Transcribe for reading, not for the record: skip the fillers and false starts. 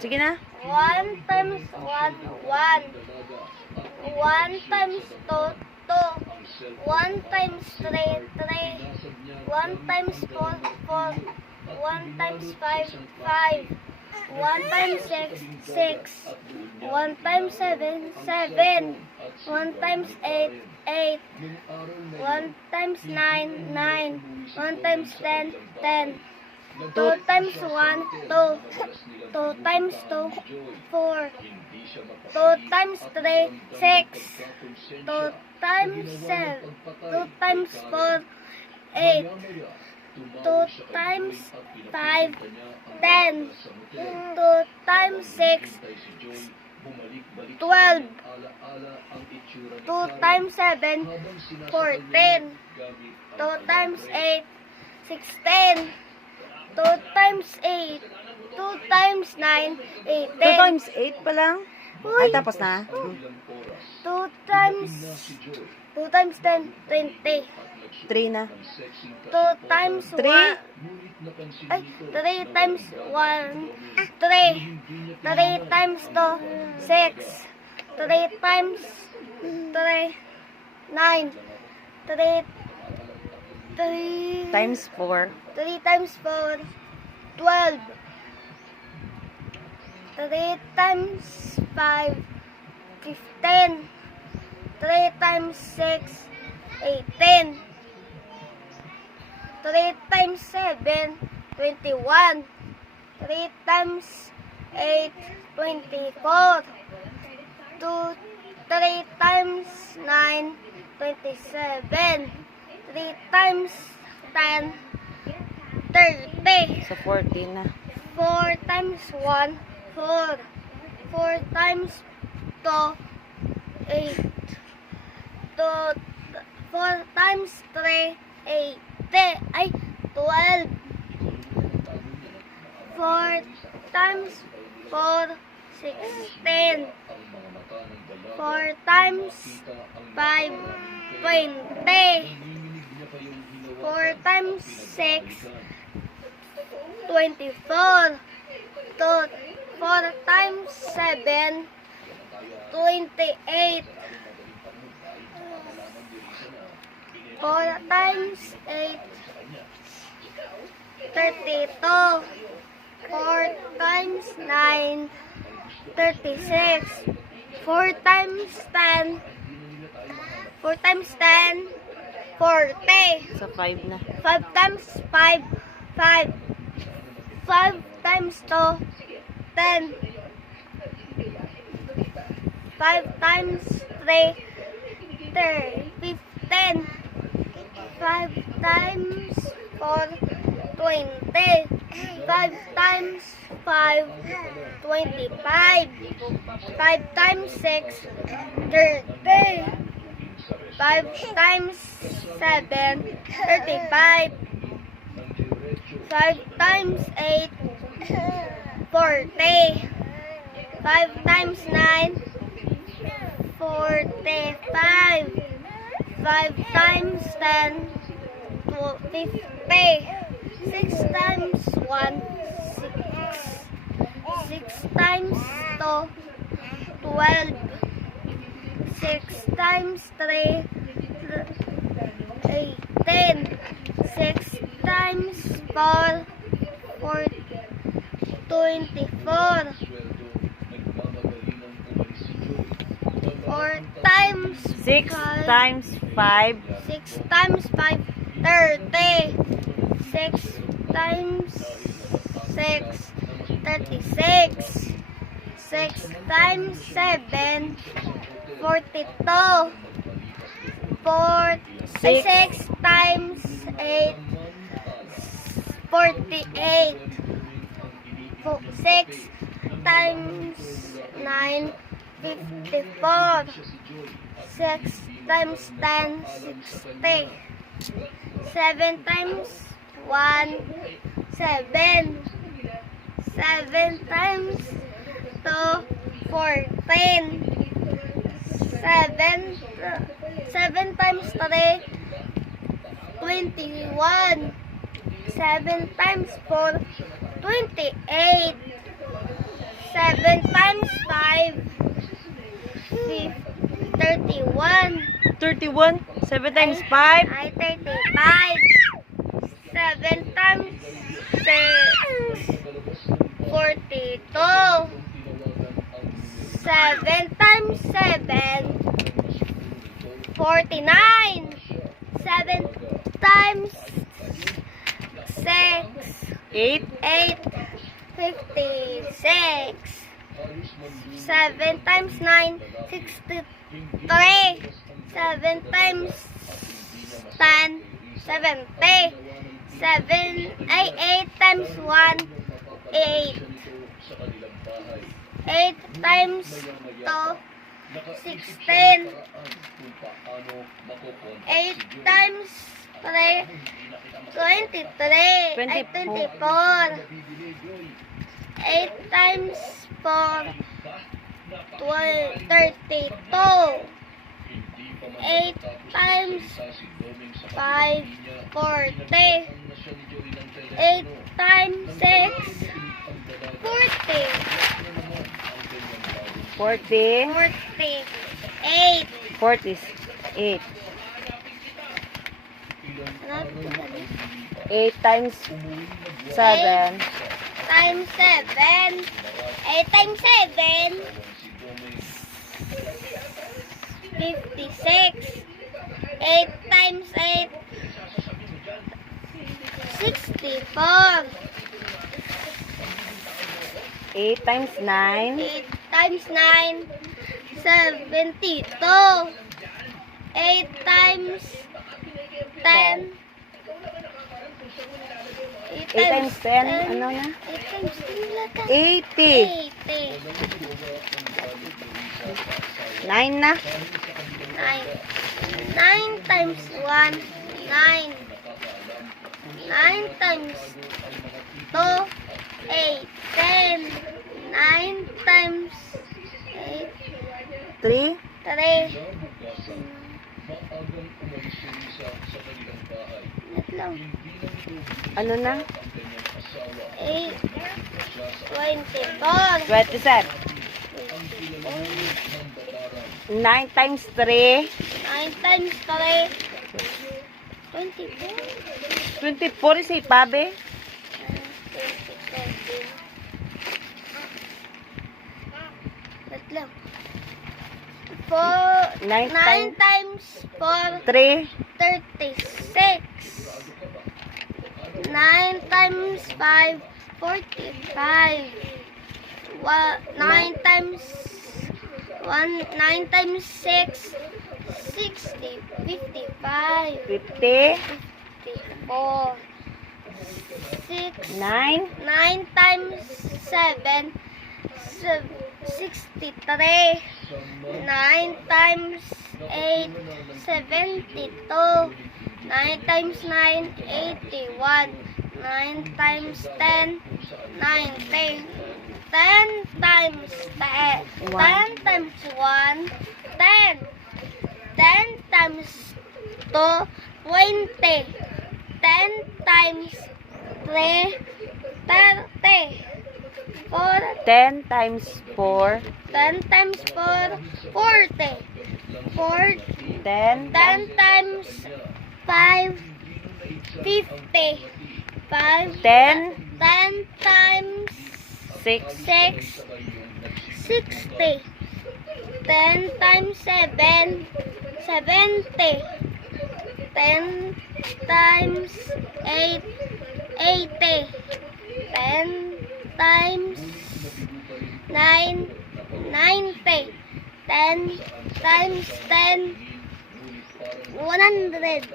Sige na. 1 times 1, 1. 1 times 2, 2. 1 times 3, 3. 1 times 4, 4. 1 times 5, 5. 1 times 6, 6. 1 times 7, 7. 1 times 8, 8. 1 times 9, 9. 1 times 10, 10. 2 times 1, 2. 2 times 2, 4. 2 times 3, 6. 2 times 7, 2 times 4, 8. 2 times 5, 10. 2 times 6, 12. 2 times 7, 14. 2 times 8, 16. 2 times 8, 2 times 9, 2 18. times 8 pa lang. Ay, tapos na. 2 times 10, 20. 3 na. 2 times 1, 3? ay, 3 times 1, 3. 3 times 2, 6. 3 times 3, 9. 3 Times 4. 3 times 4, 12. 3 times 5, 15. 3 times 6, 18. 3 times 7, 21. 3 times 8, 24. 3 times 9, 27. 3 times 10, 30. So, 14 na. 4 times 1, 4. 4 times 2, 8. 4 times 3, 8. Ay, 12. 4 times 4, 16. 4 times 5, 20. 4 times 6, 24. 4 times 7, 28. 4 times 8, 32. 4 times 9, 36. 4 times 10, 4 times 10, 40. So, 5 na. 5 times 5, 5. 5 times 2, 10. 5 times 3, 15. 5 times 4, 20. 5 times 5, 25. 5 times 6, 30. 5 times 7, 35. 5 times 8, 40. 5 times 9, 45. 5 times 10, 50. 6 times 1, 6. 6 times 2, 12. 6 times 3, 18. 6 times 4, 24. 4 times 6 5, times 5. 6 times 5, 30. 6 times 6, 36. 6 times 7, 42. 6 times 8, 48. 6 times 9, 54. 6 times 10, 60. 7 times 1, 7. 7 times 2, 14. 7 times 3, 21. 7 times 4, 28. 7 times 5, 31. 31. 7 times 5. Ay, 35. 7 times 6, 42. 7 times 7, 49. 7 times 6, 8. 8, 56. 7 times 9, 63. 7 times 10, 70. 8 times 1, 8. 8 times 2, 16. 8 times 3, 23. Ay, 24. 8 times 4, 32. 8 times 5, 40. 8 times 6, 40. 40. 48. 48. 8 times 7. Times 7. 8 times 7. 56. 8 times 8. 64. 8 times 9. 8 times 9. 72. 8 times 10. 8 times 10. Ano na? 8 times 10 lata. 80. 80. 9 na. 9. 9 times 1, 9. 9 times 2, 8. 10. 9 times 8, 3. 3. Natlaw. Ano na? 8, 24. 27. 9 times 3. 9 times 3, 24. 24 is ipabe. 27. Natlaw. 9 9 times 4, 3. 36. 9 times 5, 45. 9 times 1, 9 times 6, 60. 55. 50. 54. 6. 9. 9 times 7, 63. 9 times 8, 72. 9 times 9, 81. 9 times 10, 90. 10 times 10. 10 times 1, 10. 10 times 2, 20. 10 times 3, 30. 10 times 4. 10 times 4, 40. 10. 10 times 5, 50. 5. 10. 10 times 6. 6, 60. 10 times 7, 70. 10 times 8, 80. 10 times 9, 90. 10 times 10, 100.